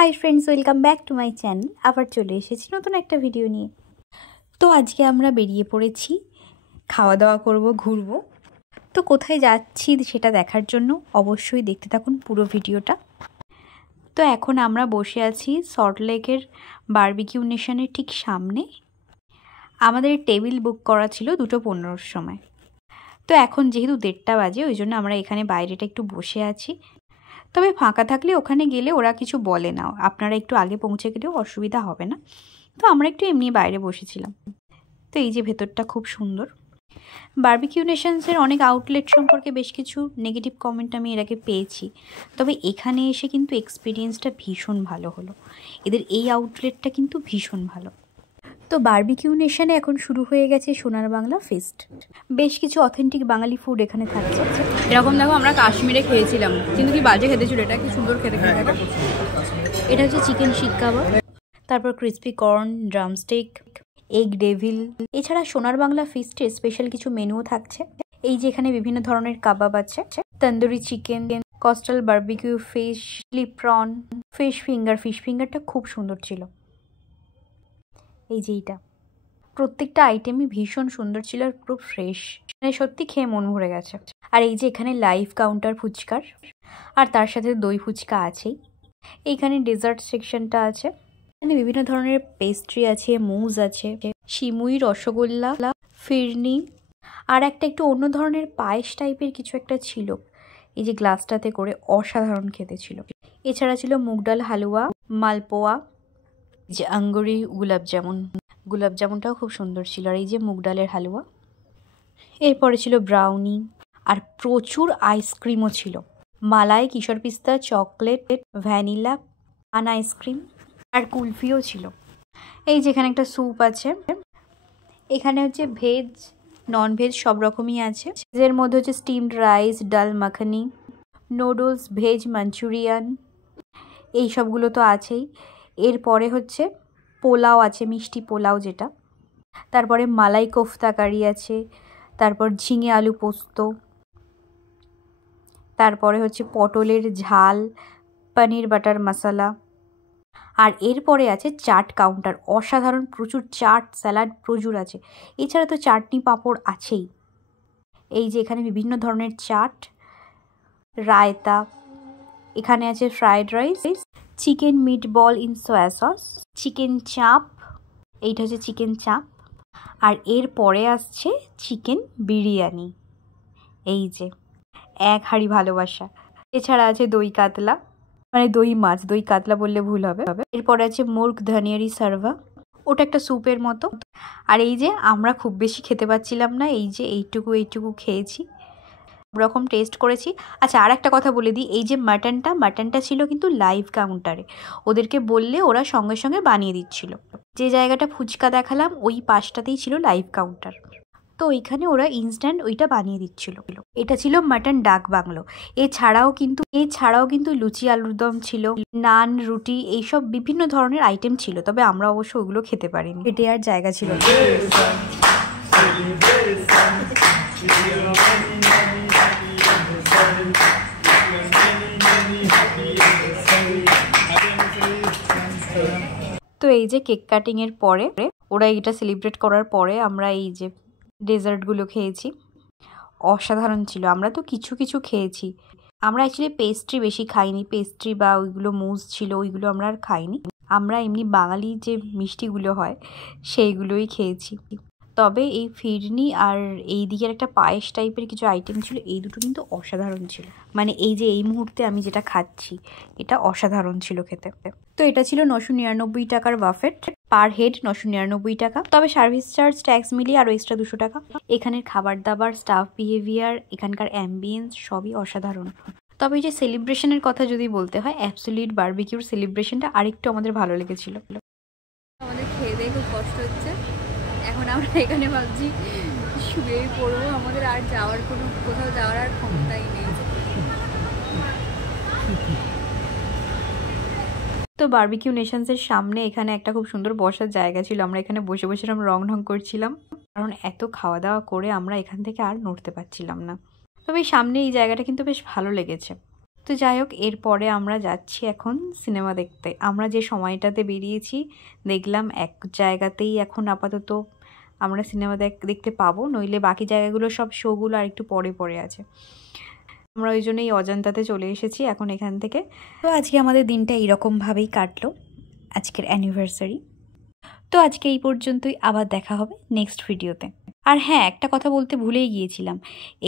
High friends welcome back to my channel आबार चले एसेছি নতুন একটা ভিডিও নিয়ে। তো আজকে আমরা বেরিয়ে পড়েছি, খাওয়া দাওয়া করব, ঘুরবো। তো কোথায় যাচ্ছি সেটা দেখার জন্য অবশ্যই দেখতে থাকুন পুরো ভিডিওটা। তো এখন আমরা বসে আছি সল্টলেকের বারবিকিউ নেশনের ঠিক সামনে। আমাদের টেবিল বুক করা ছিল 2:15-র সময়। তো এখন যেহেতু 1:30 বাজে ওই জন্য আমরা এখানে বাইরেটা একটু বসে আছি। তবে ফাঁকা থাকলে ওখানে গেলে ওরা কিছু বলে না, আপনারা একটু আগে পৌঁছে গেলেও অসুবিধা হবে না। তো আমরা একটু এমনি বাইরে বসেছিলাম। তো এই যে ভেতরটা খুব সুন্দর। বারবিকিউ নেশনসের অনেক আউটলেট সম্পর্কে বেশ কিছু নেগেটিভ কমেন্ট আমি এর আগে পেয়েছি, তবে এখানে এসে কিন্তু এক্সপিরিয়েন্সটা ভীষণ ভালো হলো। এদের এই আউটলেটটা কিন্তু ভীষণ ভালো। তো বারবিকিউ নেশনে এখন শুরু হয়ে গেছে সোনার বাংলা ফেস্ট। বেশ কিছু অথেন্টিক বাঙালি ফুড এখানে থাকছে। এরকম দেখো আমরা কাশ্মীরে খেয়েছিলাম, কিন্তু কি বাজে খেতে ছিল, এটা কি সুন্দর খেতে খেতে। এটা হচ্ছে চিকেন শিক কাবাব, তারপর crispy corn, drumstick, egg devil. এছাড়া সোনার বাংলা ফিস্টের স্পেশাল কিছু মেনুও থাকছে। এই যে এখানে বিভিন্ন ধরনের কাবাব আছে, tandoori chicken, coastal barbecue fish, slip prawn, fish finger. Fish ফিঙ্গারটা খুব সুন্দর ছিল। এই যে এইটা, প্রত্যেকটা আইটেমই ভীষণ সুন্দর ছিল আর পুরো ফ্রেশ, মানে সত্যি খেয়ে মন ভরে গেছে। আর এই যে এখানে লাইভ কাউন্টার ফুচকার, আর তার সাথে দই ফুচকা আছেই। এইখানে ডেজার্ট সেকশনটা আছে, এখানে বিভিন্ন ধরনের পেস্ট্রি আছে, মুজ আছে, সিমুই, রসগোল্লা, ফিরনি, আর একটা একটু অন্য ধরনের পায়েস টাইপের কিছু একটা ছিল। এই যে গ্লাসটাতে করে অসাধারণ খেতে ছিল। এছাড়া ছিল মুগ ডাল হালুয়া, মালপোয়া, যে আঙ্গুরি গুলাব জামুনটাও খুব সুন্দর ছিল। আর এই যে মুগ ডালের হালুয়া। এরপরে ছিল ব্রাউনি, আর প্রচুর আইসক্রিমও ছিল। মালাই, কিশোর পিস্তা, চকলেট, ভ্যানিলা, পান আইসক্রিম, আর কুলফিও ছিল। এই যেখানে একটা স্যুপ আছে। এখানে হচ্ছে ভেজ নন ভেজ সব রকমই আছে। এর মধ্যে হচ্ছে স্টিমড রাইস, ডাল মাখানি, নুডলস, ভেজ মাঞ্চুরিয়ান, এই সবগুলো তো আছেই। এরপরে হচ্ছে পোলাও আছে, মিষ্টি পোলাও যেটা। তারপরে মালাই কোফতা কারি আছে, তারপর ঝিঙে আলু পোস্ত, তারপরে হচ্ছে পটলের ঝাল, পনির বাটার মশলা। আর এরপরে আছে চাট কাউন্টার, অসাধারণ প্রচুর চাট, স্যালাড প্রচুর আছে। এছাড়া তো চাটনি পাঁপড় আছেই। এই যে এখানে বিভিন্ন ধরনের চাট, রায়তা, এখানে আছে fried rice, chicken meat ball in soya sauce, chicken চাপ, এইটা হচ্ছে চিকেন চাপ। আর এরপরে আসছে চিকেন বিরিয়ানি। এই যে এক হাঁড়ি ভালোবাসা। এছাড়া আছে দই কাতলা, মানে দই মাছ, দই কাতলা বললে ভুল হবে। এরপরে আছে মুর্গ ধনিয়ারি সার্ভা, ওটা একটা স্যুপের মতো। আর এই যে আমরা খুব বেশি খেতে পাচ্ছিলাম না, এই যে এইটুকু খেয়েছি, রকম টেস্ট করেছি। আচ্ছা, আর একটা কথা বলে দিই, এই যে মাটনটা ছিল কিন্তু লাইভ কাউন্টারে, ওদেরকে বললে ওরা সঙ্গে সঙ্গে বানিয়ে দিচ্ছিল। যে জায়গাটা ফুচকা দেখালাম ওই পাশটাতেই ছিল লাইভ কাউন্টার, তো ওইখানে ওরা ইনস্ট্যান্ট ওইটা বানিয়ে দিচ্ছিল। এটা ছিল মাটন ডাক বাংলো। এছাড়াও কিন্তু লুচি আলুর দম ছিল, নান, রুটি, এইসব বিভিন্ন ধরনের আইটেম ছিল। তবে আমরা অবশ্য ওগুলো খেতে পারিনি, পেটে আর জায়গা ছিল না। তো এই যে কেক কাটিং এর পরে ওরা এটা সেলিব্রেট করার পরে আমরা এই যে ডেজার্টগুলো খেয়েছি, অসাধারণ ছিল। আমরা তো কিছু খেয়েছি, আমরা অ্যাকচুয়ালি পেস্ট্রি বেশি খাইনি, পেস্ট্রি বা ওইগুলো মুজ ছিল ওইগুলো আমরা আর খাইনি। আমরা এমনি বাঙালি যে মিষ্টিগুলো হয় সেইগুলোই খেয়েছি। তবে এই ফিরনি আর এই দিকের একটা পায়েস টাইপের কিছু আইটেম ছিল, এই দুটো কিন্তু অসাধারণ ছিল। মানে এই যে এই মুহূর্তে আমি যেটা খাচ্ছি এটা অসাধারণ ছিল খেতে। তো এটা ছিল 999 টাকার বাফেট, পার হেড 999 টাকা। তবে সার্ভিস চার্জ, ট্যাক্স মিলিয়ে আরও এক্সট্রা 200 টাকা। এখানের খাবার দাবার, স্টাফ বিহেভিয়ার, এখানকার অ্যাম্বিয়েন্স সবই অসাধারণ। তবে এই যে সেলিব্রেশনের কথা যদি বলতে হয়, অ্যাবসলিউট বারবিকিউর সেলিব্রেশনটা আরেকটু আমাদের ভালো লেগেছিল। আমাদের খেয়ে দিয়ে খুব কষ্ট হচ্ছে, এখন আমরা এখানে ভাবছি শুয়েই পড়বো, আমাদের আর কোথাও যাওয়ার আর ক্ষমতাই নেই। তো বারবিকিউ নেশনসের সামনে এখানে একটা খুব সুন্দর বসার জায়গা ছিল, আমরা এখানে বসে আমরা রং করছিলাম, কারণ এত খাওয়া দাওয়া করে আমরা এখান থেকে আর নড়তে পারছিলাম না। তবে এই সামনে এই জায়গাটা কিন্তু বেশ ভালো লেগেছে। তো যাই হোক, এরপরে আমরা যাচ্ছি এখন সিনেমা দেখতে। আমরা যে সময়টাতে বেরিয়েছি দেখলাম এক জায়গাতেই এখন আপাতত আমরা সিনেমা দেখতে পাবো, নইলে বাকি জায়গাগুলো সব শোগুলো আর একটু পরে পরে আছে। আমরা ওই জন্যই অজান্তাতে চলে এসেছি এখন এখান থেকে। তো আজকে আমাদের দিনটা এইরকমভাবেই কাটলো, আজকের অ্যানিভার্সারি। তো আজকে এই পর্যন্তই, আবার দেখা হবে নেক্সট ভিডিওতে। আর হ্যাঁ, একটা কথা বলতে ভুলেই গিয়েছিলাম,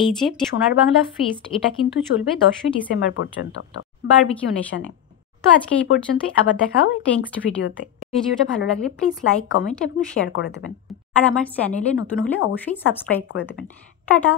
এই যে সোনার বাংলা ফিস্ট এটা কিন্তু চলবে 10ই ডিসেম্বর পর্যন্ত বারবিকিউ নেশনে। তো আজকে এই পর্যন্তই, আবার দেখা হবে নেক্সট ভিডিওতে। ভিডিওটা ভালো লাগলে প্লিজ লাইক, কমেন্ট এবং শেয়ার করে দেবেন। আর আমার চ্যানেলে নতুন হলে অবশ্যই সাবস্ক্রাইব করে দেবেন। টাটা।